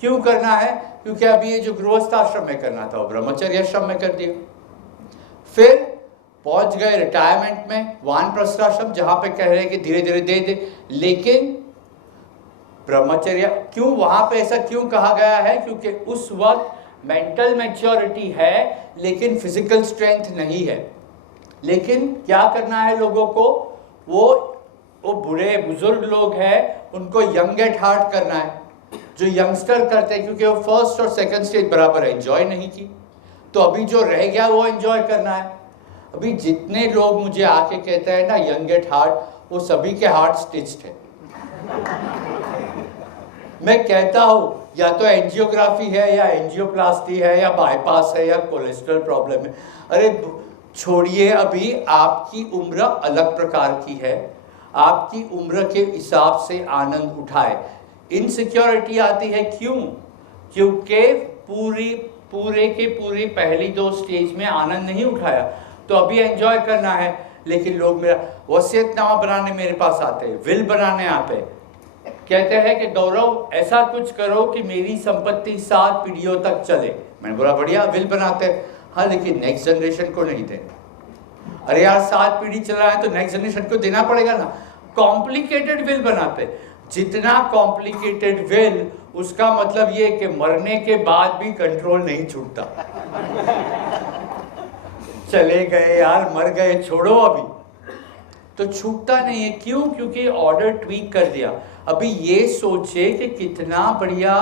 क्यों करना है? क्योंकि अभी ये जो गृहस्थ आश्रम में करना था वो ब्रह्मचर्य आश्रम में कर दिया। फिर पहुंच गए रिटायरमेंट में वानप्रस्थ आश्रम, जहां पे कह रहे हैं कि धीरे धीरे दे दे, लेकिन ब्रह्मचर्य क्यों वहां पे ऐसा क्यों कहा गया है? क्योंकि उस वक्त मेंटल मैच्योरिटी है लेकिन फिजिकल स्ट्रेंथ नहीं है। लेकिन क्या करना है लोगों को? वो बूढ़े बुजुर्ग लोग हैं, उनको यंग एट हार्ट करना है, जो यंगस्टर करते हैं, क्योंकि वो फर्स्ट और सेकंड स्टेज बराबर एंजॉय नहीं की, तो अभी जो रह गया वो एंजॉय करना है। अभी जितने लोग मुझे आके कहते हैं ना यंग एट हार्ट, वो सभी के हार्ट स्टिच्ड है। मैं कहता हूं या तो एंजियोग्राफी है या एंजियोप्लास्टी है या बाईपास है या कोलेस्ट्रॉल प्रॉब्लम है। अरे छोड़िए, अभी आपकी उम्र अलग प्रकार की है, आपकी उम्र के हिसाब से आनंद उठाए। इनसिक्योरिटी आती है क्यों? क्योंकि पूरी पहली 2 स्टेज में आनंद नहीं उठाया, तो अभी एंजॉय करना है। लेकिन लोग मेरा वसीयतनामा बनाने मेरे पास आते हैं, विल बनाने आते हैं, कहते हैं कि गौरव ऐसा कुछ करो कि मेरी संपत्ति 7 पीढ़ियों तक चले। मैंने बोला बढ़िया, विल बनाते हैं। हाँ, लेकिन नेक्स्ट जनरेशन को नहीं देना। अरे यार 7 पीढ़ी चला है तो नेक्स्ट जनरेशन को देना पड़ेगा ना। कॉम्प्लिकेटेड विल बनाते, जितना कॉम्प्लिकेटेड विल, उसका मतलब ये कि मरने के बाद भी कंट्रोल नहीं छूटता। चले गए यार, मर गए, छोड़ो, अभी तो छूटता नहीं है। क्यों? क्योंकि ऑर्डर ट्वीक कर दिया। अभी ये सोचे कि कितना बढ़िया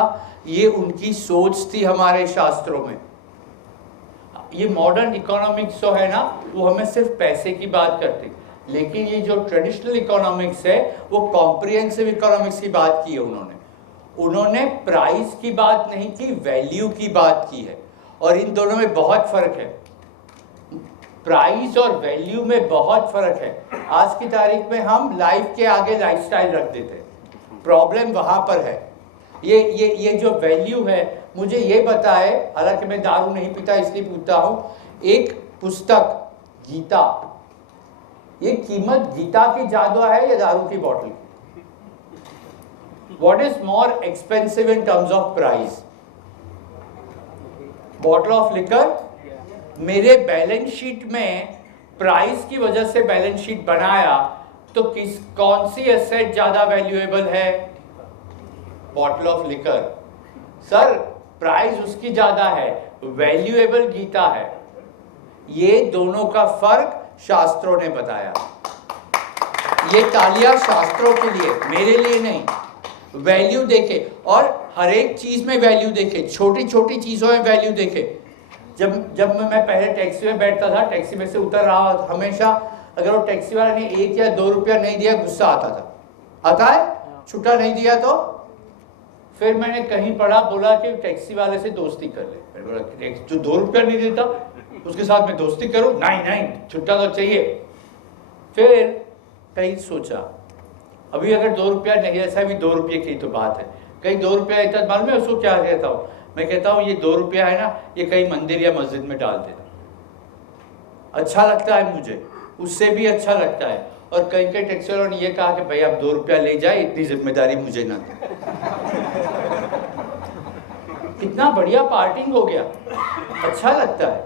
ये उनकी सोच थी हमारे शास्त्रों में। ये मॉडर्न इकोनॉमिक्स जो है ना, वो हमें सिर्फ पैसे की बात करती, लेकिन ये जो ट्रेडिशनल इकोनॉमिक्स है वो कॉम्प्रिहेंसिव इकोनॉमिक्स की बात की है उन्होंने प्राइस की बात नहीं की, वैल्यू की बात की है। और इन दोनों में बहुत फर्क है, प्राइस और वैल्यू में बहुत फर्क है। आज की तारीख में हम लाइफ के आगे लाइफस्टाइल रख देते हैं, प्रॉब्लम वहां पर है। ये जो वैल्यू है, मुझे ये बताए, हालांकि मैं दारू नहीं पीता इसलिए पूछता हूं, एक पुस्तक गीता, ये कीमत गीता की ज्यादा है या दारू की बोतल की? What is more expensive in terms of price? Bottle of liquor? मेरे बैलेंस शीट में प्राइस की वजह से बैलेंस शीट बनाया, तो कौन सी एसेट ज्यादा वैल्यूएबल है? Bottle of liquor. Sir price उसकी ज्यादा है, वैल्यूएबल गीता है। ये दोनों का फर्क शास्त्रों ने बताया। ये तालियां शास्त्रों के लिए, मेरे लिए नहीं। वैल्यू देखे, और हर एक चीज में वैल्यू देखे, छोटी छोटी चीजों में वैल्यू देखे। जब मैं पहले टैक्सी में बैठता था, टैक्सी में से उतर रहा, हमेशा अगर वो टैक्सी वाले ने 1 या 2 रुपया नहीं दिया, गुस्सा आता था। आता है? छुट्टा नहीं दिया तो फिर मैंने कहीं पढ़ा, बोला कि टैक्सी वाले से दोस्ती कर ले। मैंने बोला जो 2 रुपया नहीं देता उसके साथ मैं दोस्ती करूं? नहीं, छुट्टा तो चाहिए। फिर कहीं सोचा, अभी अगर 2 रुपया नहीं, ऐसा भी 2 रुपये की तो बात है, कहीं 2 रुपया इतना, मालूम है उसको क्या कहता हूँ मैं? कहता हूँ ये 2 रुपया है ना, ये कहीं मंदिर या मस्जिद में डाल देना, अच्छा लगता है मुझे, उससे भी अच्छा लगता है। और कई टैक्सी वालों ने ये कहा कि भाई आप 2 रुपया ले जाए, इतनी जिम्मेदारी मुझे ना दे। कितना बढ़िया पार्टिंग हो गया, अच्छा लगता है।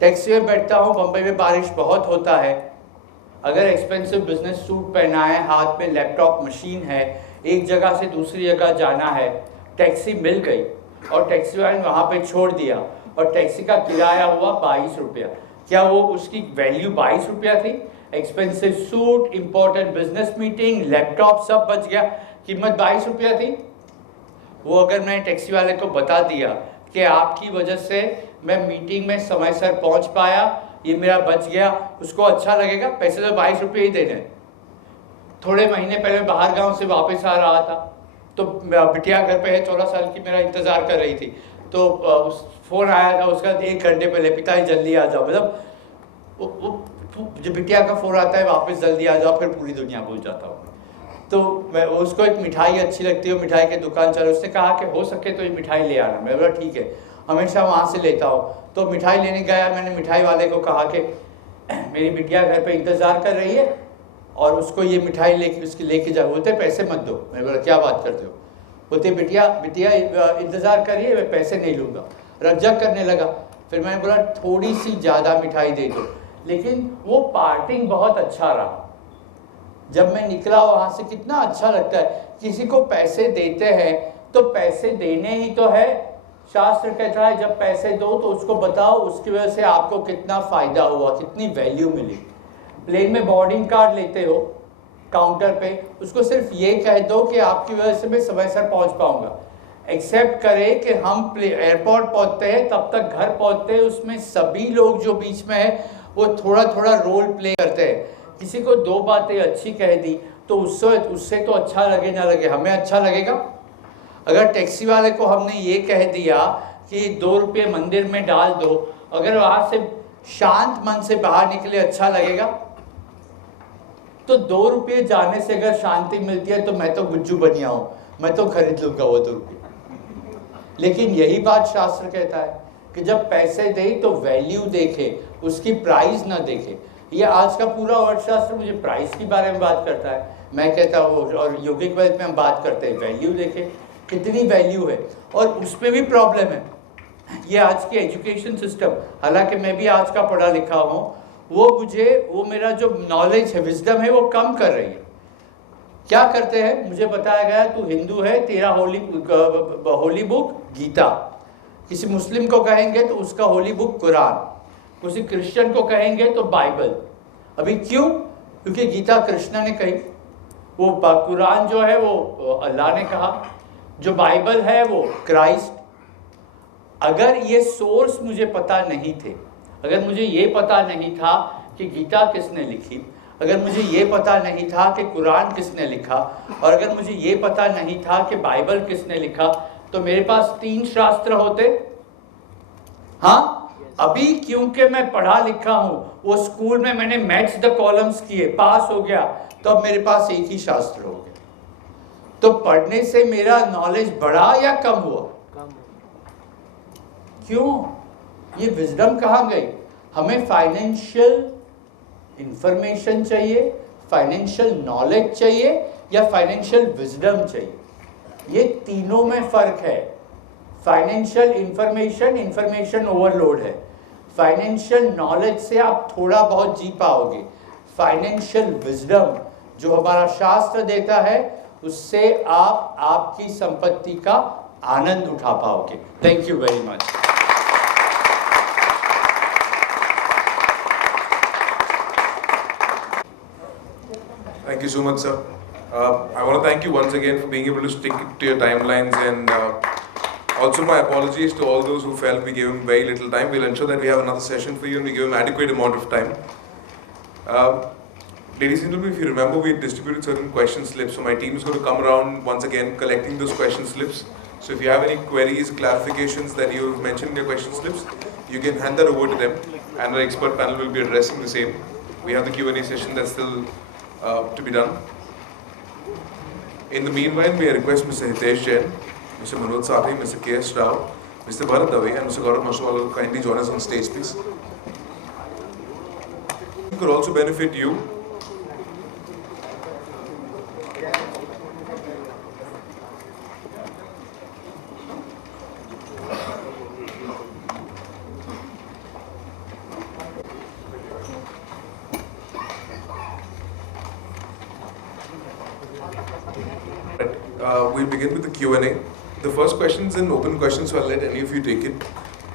टैक्सी में बैठता हूँ, बम्बई में बारिश बहुत होता है, अगर एक्सपेंसिव बिजनेस सूट पहना है, हाथ में लैपटॉप मशीन है, एक जगह से दूसरी जगह जाना है, टैक्सी मिल गई और टैक्सी वाले ने वहाँ पे छोड़ दिया और टैक्सी का किराया हुआ 22 रुपया। क्या वो उसकी वैल्यू 22 रुपया थी? Expensive suit, important business meeting, laptop सब बच गया, कीमत 22 रुपया थी। वो अगर मैं टैक्सी वाले को बता दिया कि आपकी वजह से मैं मीटिंग में समय से पहुँच पाया, ये मेरा बच गया, उसको अच्छा लगेगा? पैसे तो 22 रुपये ही देने। थोड़े महीने पहले बाहर गांव से वापस आ रहा था, तो बिटिया घर पे है, 14 साल की, मेरा इंतज़ार कर रही थी, तो फ़ोन आया था उसका 1 घंटे पहले, पिताजी जल्दी आ जाओ। मतलब जो बिटिया का फ़ोन आता है वापस जल्दी आ जाओ, फिर पूरी दुनिया भूल जाता हूँ। तो मैं उसको एक मिठाई अच्छी लगती है, मिठाई की दुकान चलो, उसने कहा कि हो सके तो ये मिठाई ले आना। मैं बोला ठीक है, हमेशा वहाँ से लेता हूँ। तो मिठाई लेने गया, मैंने मिठाई वाले को कहा कि मेरी बिटिया घर पे इंतज़ार कर रही है और उसको ये मिठाई लेके जाओ। बोलते पैसे मत दो। मैंने बोला क्या बात करते हो? बोलते बिटिया बिटिया इंतज़ार करिए, मैं पैसे नहीं लूँगा। रकझक करने लगा। फिर मैंने बोला थोड़ी सी ज़्यादा मिठाई दे दो, लेकिन वो पार्टिंग बहुत अच्छा रहा। जब मैं निकला वहाँ से कितना अच्छा लगता है। किसी को पैसे देते हैं तो पैसे देने ही तो है। शास्त्र कहता है जब पैसे दो तो उसको बताओ उसकी वजह से आपको कितना फ़ायदा हुआ, कितनी वैल्यू मिली। प्लेन में बोर्डिंग कार्ड लेते हो काउंटर पे, उसको सिर्फ ये कह दो कि आपकी वजह से मैं समय से पहुँच पाऊँगा। एक्सेप्ट करें कि हम एयरपोर्ट पहुँचते हैं तब तक घर पहुँचते हैं, उसमें सभी लोग जो बीच में है वो थोड़ा थोड़ा रोल प्ले करते हैं। किसी को दो बातें अच्छी कह दी तो उससे तो अच्छा लगे ना लगे, हमें अच्छा लगेगा। अगर टैक्सी वाले को हमने ये कह दिया कि 2 रुपये मंदिर में डाल दो, अगर वहाँ से शांत मन से बाहर निकले अच्छा लगेगा? तो 2 रुपये जाने से अगर शांति मिलती है तो मैं तो गुज्जू बनिया हूँ, मैं तो खरीद लूँगा वो 2 रुपये। लेकिन यही बात शास्त्र कहता है कि जब पैसे दे तो वैल्यू देखे, उसकी प्राइस ना देखे। ये आज का पूरा अर्थशास्त्र मुझे प्राइस के बारे में बात करता है। मैं कहता हूँ, और यौगिक वेल्थ में हम बात करते हैं वैल्यू देखे, कितनी वैल्यू है, और उस पर भी प्रॉब्लम है। ये आज के एजुकेशन सिस्टम, हालांकि मैं भी आज का पढ़ा लिखा हूँ, वो मेरा जो नॉलेज है, विजडम है, वो कम कर रही है। क्या करते हैं, मुझे बताया गया तू हिंदू है, तेरा होली बुक गीता। किसी मुस्लिम को कहेंगे तो उसका होली बुक कुरान, किसी क्रिश्चियन को कहेंगे तो बाइबल। अभी क्यों? क्योंकि गीता कृष्ण ने कही, वो कुरान जो है वो अल्लाह ने कहा, जो बाइबल है वो क्राइस्ट। अगर ये सोर्स मुझे पता नहीं थे, अगर मुझे ये पता नहीं था कि गीता किसने लिखी, अगर मुझे ये पता नहीं था कि कुरान किसने लिखा, और अगर मुझे ये पता नहीं था कि बाइबल किसने लिखा, तो मेरे पास 3 शास्त्र होते। हाँ, अभी क्योंकि मैं पढ़ा लिखा हूँ, वो स्कूल में मैंने मैथ्स द कॉलम्स किए, पास हो गया, तो अब मेरे पास एक ही शास्त्र हो गया। तो पढ़ने से मेरा नॉलेज बढ़ा या कम हुआ? क्यों? ये विजडम कहाँ गई? हमें फाइनेंशियल इंफॉर्मेशन चाहिए, फाइनेंशियल नॉलेज चाहिए, या फाइनेंशियल विजडम चाहिए? ये तीनों में फर्क है। फाइनेंशियल इंफॉर्मेशन ओवरलोड है। फाइनेंशियल नॉलेज से आप थोड़ा बहुत जी पाओगे। फाइनेंशियल विजडम जो हमारा शास्त्र देता है, उससे आप आपकी संपत्ति का आनंद उठा पाओगे। Thank you very much. Thank you so much, sir. I want to thank you once again for being able to stick to your timelines, and also my apologies to all those who felt we gave him very little time. We'll ensure that we have another session for you and we give him adequate amount of time. Ladies and gentlemen, if you remember, we distributed certain question slips, so my team is going to come around once again collecting those question slips. So if you have any queries, clarifications that you've mentioned in your question slips, you can hand that over to them, and our expert panel will be addressing the same. We have the Q&A session that's still to be done. In the meanwhile, may I request Mr. Hitesh Jain, Mr. Manoj Sathi, Mr. K.S. Rao, Mr. Bharat Dave, and Mr. Gaurav Maswal to kindly join us on stage, please. It could also benefit you. We'll begin with the Q&A. The first question is an open question, so I'll let any of you take it.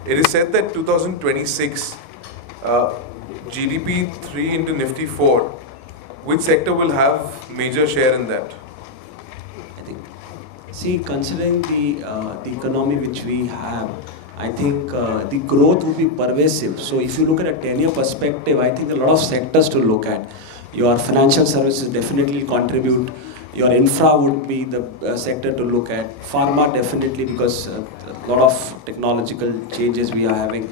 It is said that 2026 GDP 3 into Nifty 4, which sector will have major share in that? I think, see, considering the economy which we have, I think the growth would be pervasive. So if you look at a 10-year perspective, I think a lot of sectors to look at. Your financial services definitely contribute. Your infra would be the sector to look at. Pharma definitely, because a lot of technological changes we are having.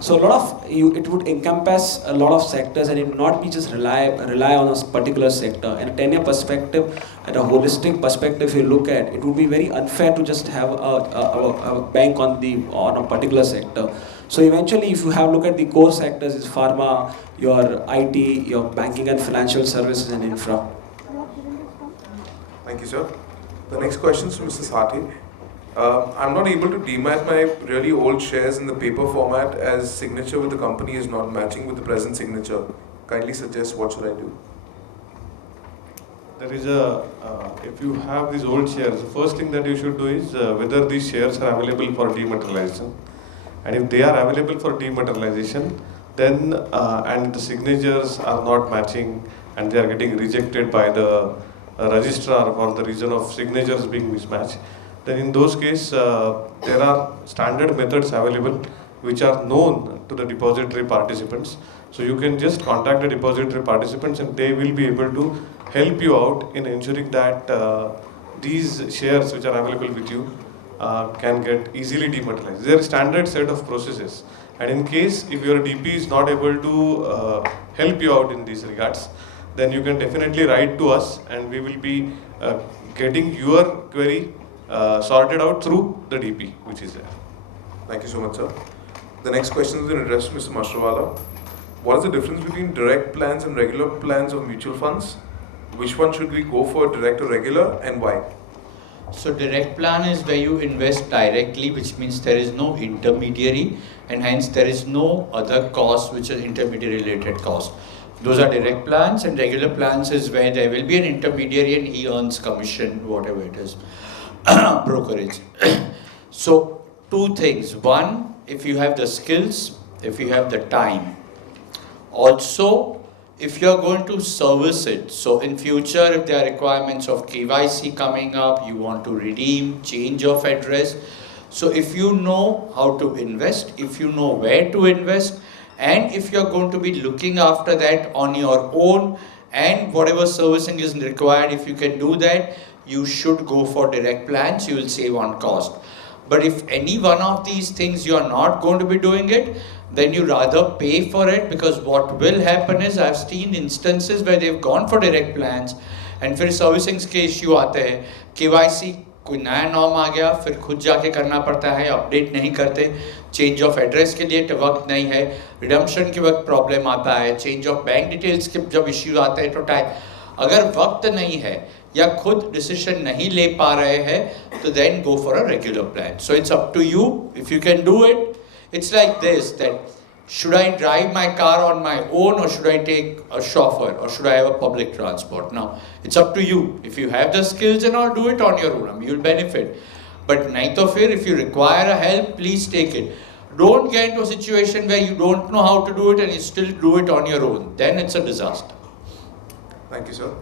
So a lot of it would encompass a lot of sectors, and it would not be just rely on a particular sector. In a 10-year perspective, at a holistic perspective, if you look at, it would be very unfair to just have a bank on a particular sector. So eventually, if you have look at the core sectors, is pharma, your IT, your banking and financial services, and infra. Thank you, sir. The next question is from Mr. Sati. I'm not able to demat my really old shares in the paper format as signature with the company is not matching with the present signature. Kindly suggest what should I do? There is if you have these old shares, the first thing that you should do is whether these shares are available for dematerialization. And if they are available for dematerialization, then and the signatures are not matching and they are getting rejected by the registrar for the reason of signatures being mismatched, then in those cases there are standard methods available which are known to the depository participants. So you can just contact the depository participants and they will be able to help you out in ensuring that these shares which are available with you can get easily dematerialized. There are standard set of processes, and in case if your DP is not able to help you out in these regards, then you can definitely write to us and we will be getting your query sorted out through the DP which is there. Thank you so much, sir. The next question is addressed to Mr. Mashrawala. What is the difference between direct plans and regular plans of mutual funds? Which one should we go for, direct or regular, and why? So direct plan is where you invest directly, which means there is no intermediary and hence there is no other cost which is intermediary related cost. Those are direct plans, and regular plans is where there will be an intermediary and he earns commission, whatever it is, brokerage. So two things. One, if you have the skills, if you have the time. Also, if you are going to service it, so in future if there are requirements of KYC coming up, you want to redeem, change of address. So if you know how to invest, if you know where to invest, and if you are going to be looking after that on your own, and whatever servicing is required, if you can do that, you should go for direct plans, you will save on cost. But if any one of these things you are not going to be doing it, then you rather pay for it, because what will happen is I've seen instances where they've gone for direct plans and फिर servicing के issue आते हैं, KYC कोई नया norm आ गया, फिर खुद जाके करना पड़ता है, अपडेट नहीं करते, चेंज ऑफ एड्रेस के लिए वक्त नहीं है, रिडम्पशन के वक्त प्रॉब्लम आता है, चेंज ऑफ बैंक डिटेल्स के जब इश्यू आते हैं तो टाइम, अगर वक्त नहीं है या खुद डिसीजन नहीं ले पा रहे हैं तो then go for a regular plan. So it's up to you if you can do it. It's like this, that should I drive my car on my own or should I take a chauffeur or should I have a public transport? Now, it's up to you. If you have the skills and all, do it on your own. I mean, you'll benefit. But neither fear, if you require a help, please take it. Don't get into a situation where you don't know how to do it and you still do it on your own. Then it's a disaster. Thank you, sir.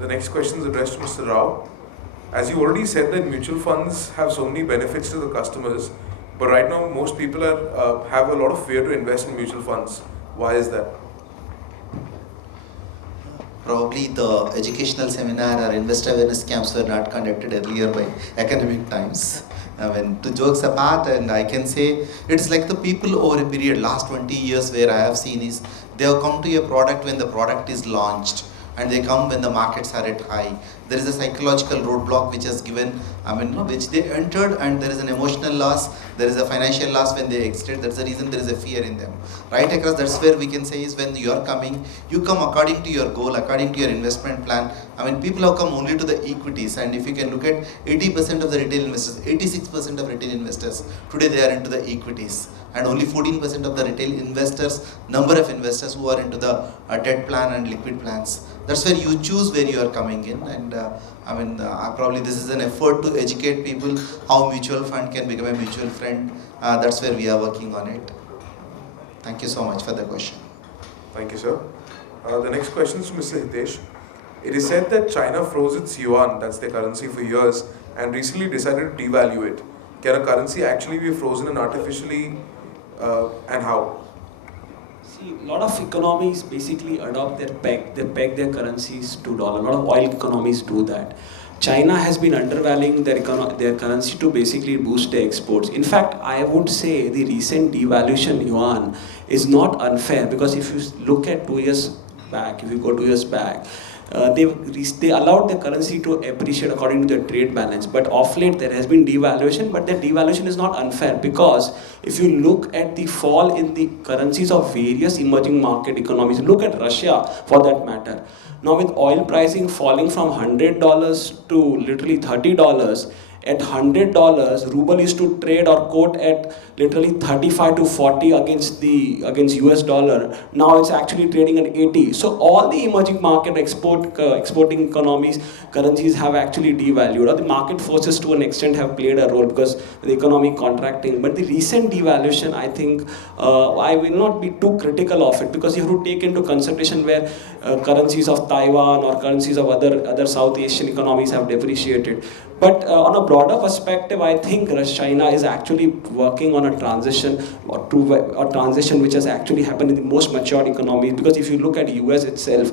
The next question is addressed to Mr. Rao. As you already said that mutual funds have so many benefits to the customers, but right now most people have a lot of fear to invest in mutual funds. Why is that? Probably the educational seminar or investor awareness camps were not conducted earlier by academic times. I mean, to jokes apart, and I can say it's like the people over a period, last 20 years where I have seen is, they have come to a product when the product is launched, and they come when the markets are at high. There is a psychological roadblock which has given, which they entered, and there is an emotional loss, there is a financial loss when they exited. That's the reason there is a fear in them. Right across, that's where we can say is when you are coming, you come according to your goal, according to your investment plan. People have come only to the equities, and if you can look at 80% of the retail investors, 86% of retail investors, today they are into the equities. And only 14% of the retail investors, number of investors who are into the debt plan and liquid plans. That's where you choose where you are coming in, and probably this is an effort to educate people how mutual fund can become a mutual friend. That's where we are working on it. Thank you so much for the question. Thank you, sir. The next question is to Mr. Hitesh. It is said that China froze its yuan, that's their currency, for years, and recently decided to devalue it. Can a currency actually be frozen and artificially, and how? See, a lot of economies basically adopt they peg their currencies to dollar. A lot of oil economies do that. China has been undervaluing their currency to basically boost their exports. In fact, I would say the recent devaluation yuan is not unfair, because if you look at 2 years back, if you go 2 years back, they allowed the currency to appreciate according to the trade balance. But of late there has been devaluation, but the devaluation is not unfair, because if you look at the fall in the currencies of various emerging market economies, look at Russia for that matter. Now with oil pricing falling from $100 to literally $30, at $100, ruble used to trade or quote at literally 35 to 40 against US dollar. Now it's actually trading at 80. So all the emerging market exporting economies, currencies have actually devalued, or the market forces to an extent have played a role because the economy contracting. But the recent devaluation, I think, I will not be too critical of it, because you have to take into consideration where currencies of Taiwan or currencies of other South Asian economies have depreciated. But on a broader perspective, I think China is actually working on a transition transition which has actually happened in the most matured economies. Because if you look at US itself,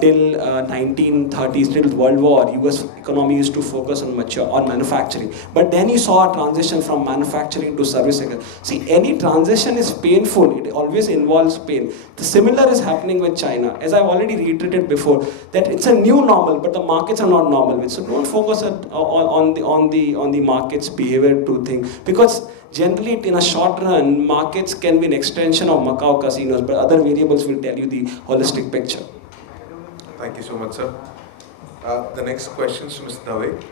till 1930s, till World War, US economy used to focus on manufacturing. But then you saw a transition from manufacturing to service sector. See, any transition is painful. It always involves pain. The similar is happening with China. As I've already reiterated before, that it's a new normal, but the markets are not normal. So don't focus on the market's behavior to think, because generally in a short run, markets can be an extension of Macau casinos, but other variables will tell you the holistic picture. Thank you so much, sir. The next question is to Mr. Dave.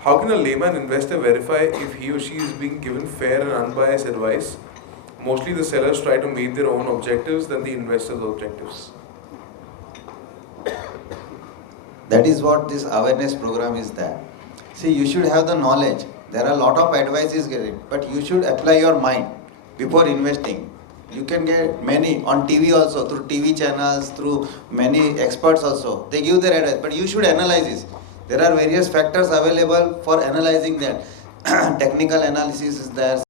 How can a layman investor verify if he or she is being given fair and unbiased advice? Mostly the sellers try to meet their own objectives than the investors' objectives. That is what this awareness program is there. See, you should have the knowledge. There are a lot of advices getting, but you should apply your mind before investing. You can get many on TV also, through TV channels, through many experts also. They give their advice, but you should analyze this. There are various factors available for analyzing that. Technical analysis is there,